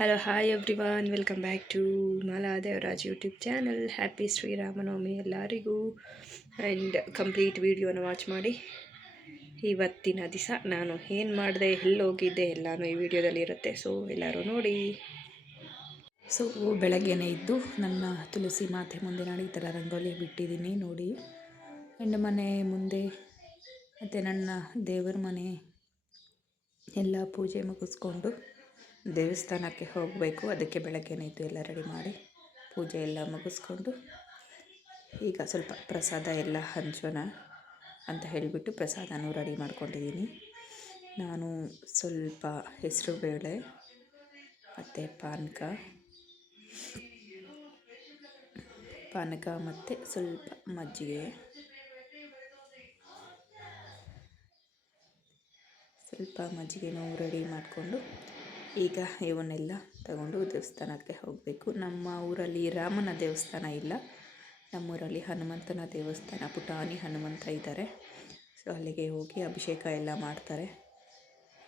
Hello hi everyone, welcome back to Mala Devaraj YouTube channel. Happy Sri Rama Navami ಎಲ್ಲರಿಗೂ. And complete ವೀಡಿಯೋನ watch ಮಾಡಿ. ಇವತ್ತಿನ ದಿವಸ ನಾನು ಏನು ಮಾಡಿದೆ, ಎಲ್ಲಿ ಹೋಗಿದ್ದೆ ಎಲ್ಲನೂ ಈ ವಿಡಿಯೋದಲ್ಲಿ ಇರುತ್ತೆ. ಸೊ ಎಲ್ಲರೂ ನೋಡಿ. ಸೊ ಬೆಳಗ್ಗೆನೇ ಇದ್ದು ನನ್ನ ತುಳಸಿ ಮಾತೆ ಮುಂದೆ ನಾನು ಈ ಥರ ರಂಗೋಲಿ ಬಿಟ್ಟಿದ್ದೀನಿ ನೋಡಿ. ಆ್ಯಂಡ್ ಮನೆ ಮುಂದೆ ಮತ್ತು ನನ್ನ ದೇವರ ಮನೆ ಎಲ್ಲ ಪೂಜೆ ಮುಗಿಸ್ಕೊಂಡು ದೇವಸ್ಥಾನಕ್ಕೆ ಹೋಗಬೇಕು. ಅದಕ್ಕೆ ಬೆಳಗ್ಗೆನೇ ಇದ್ದು ಎಲ್ಲ ರೆಡಿ ಮಾಡಿ ಪೂಜೆ ಎಲ್ಲ ಮುಗಿಸ್ಕೊಂಡು ಈಗ ಸ್ವಲ್ಪ ಪ್ರಸಾದ ಎಲ್ಲ ಹಂಚೋಣ ಅಂತ ಹೇಳಿಬಿಟ್ಟು ಪ್ರಸಾದನೂ ರೆಡಿ ಮಾಡ್ಕೊಂಡಿದ್ದೀನಿ. ನಾನು ಸ್ವಲ್ಪ ಹೆಸರು ಬೇಳೆ ಮತ್ತು ಪಾನಕ ಮತ್ತು ಸ್ವಲ್ಪ ಮಜ್ಜಿಗೆ, ಮಜ್ಜಿಗೆನೂ ರೆಡಿ ಮಾಡಿಕೊಂಡು ಈಗ ಇವನ್ನೆಲ್ಲ ತಗೊಂಡು ದೇವಸ್ಥಾನಕ್ಕೆ ಹೋಗಬೇಕು. ನಮ್ಮ ಊರಲ್ಲಿ ರಾಮನ ದೇವಸ್ಥಾನ ಇಲ್ಲ, ನಮ್ಮೂರಲ್ಲಿ ಹನುಮಂತನ ದೇವಸ್ಥಾನ, ಪುಟಾಣಿ ಹನುಮಂತ ಇದ್ದಾರೆ. ಸೊ ಅಲ್ಲಿಗೆ ಹೋಗಿ ಅಭಿಷೇಕ ಎಲ್ಲ ಮಾಡ್ತಾರೆ.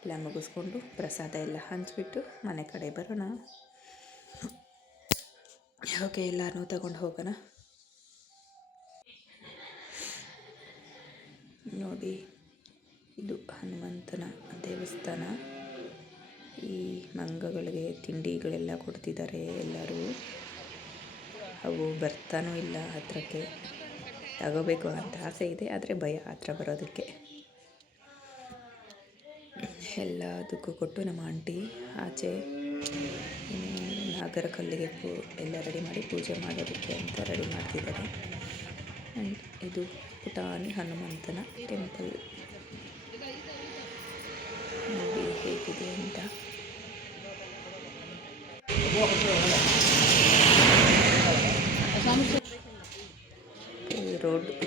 ಎಲ್ಲ ಮುಗಿಸ್ಕೊಂಡು ಪ್ರಸಾದ ಎಲ್ಲ ಹಂಚಿಬಿಟ್ಟು ಮನೆ ಕಡೆ ಬರೋಣ. ಓಕೆ, ಎಲ್ಲನೂ ತಗೊಂಡು ಹೋಗೋಣ. ನೋಡಿ, ಇದು ಹನುಮಂತನ ದೇವಸ್ಥಾನ. ಈ ಮಂಗಗಳಿಗೆ ತಿಂಡಿಗಳೆಲ್ಲ ಕೊಡ್ತಿದ್ದಾರೆ ಎಲ್ಲರೂ. ಅವು ಬರ್ತಾನೂ ಇಲ್ಲ ಹತ್ರಕ್ಕೆ. ತಗೋಬೇಕು ಅಂತ ಆಸೆ ಇದೆ, ಆದರೆ ಭಯ ಹತ್ರ ಬರೋದಕ್ಕೆ. ಎಲ್ಲದಕ್ಕೂ ಕೊಟ್ಟು ನಮ್ಮ ಆಂಟಿ ಆಚೆ ನಾಗರ ಕಲ್ಲಿಗೆ ಎಲ್ಲ ರೆಡಿ ಮಾಡಿ ಪೂಜೆ ಮಾಡೋದಕ್ಕೆ ಅಂತ ರೆಡಿ ಮಾಡ್ತಿದ್ದಾರೆ. ಆ್ಯಂಡ್ ಇದು ಪುಟಾಣಿ ಹನುಮಂತನ ಟೆಂಪಲ್. ನೋಡಿ ಹೇಗಿದೆ ಅಂತ.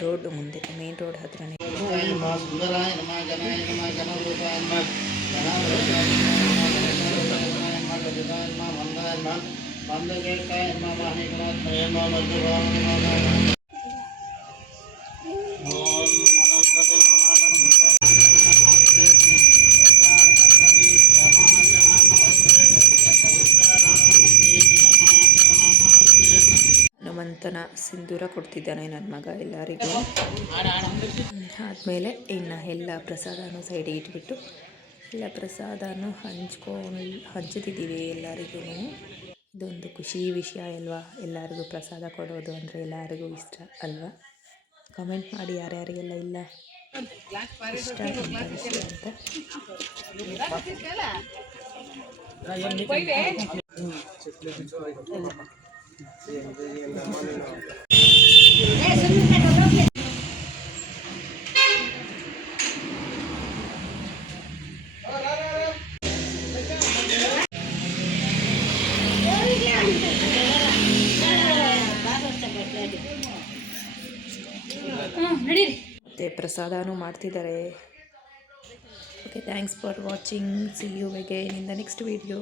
ರೋಡ್ ಮುಂದೆ ಮೇನ್ ರೋಡ್ ಹತ್ರನೇ. ಹನುಮಂತನ ಸಿಂಧೂರ ಕೊಡ್ತಿದ್ದಾನೆ ನನ್ನ ಮಗ ಎಲ್ಲರಿಗೂ. ಆದಮೇಲೆ ಇನ್ನು ಎಲ್ಲ ಪ್ರಸಾದನೂ ಸೈಡಿಗೆ ಇಟ್ಬಿಟ್ಟು ಎಲ್ಲ ಪ್ರಸಾದನೂ ಹಂಚ್ತಿದ್ದೀವಿ ಎಲ್ಲರಿಗೂ. ಇದೊಂದು ಖುಷಿ ವಿಷಯ ಅಲ್ವಾ, ಎಲ್ಲರಿಗೂ ಪ್ರಸಾದ ಕೊಡೋದು ಅಂದರೆ ಎಲ್ಲರಿಗೂ ಇಷ್ಟ ಅಲ್ವಾ. ಕಮೆಂಟ್ ಮಾಡಿ ಯಾರ್ಯಾರಿಗೆಲ್ಲ ಇಲ್ಲ ಇಷ್ಟ ಅಂತ ವಿಷಯ ಅಂತ. ಮತ್ತು ಪ್ರಸಾದನೂ ಮಾಡ್ತಿದ್ದಾರೆ. Okay, thanks for watching. See you again in the next video.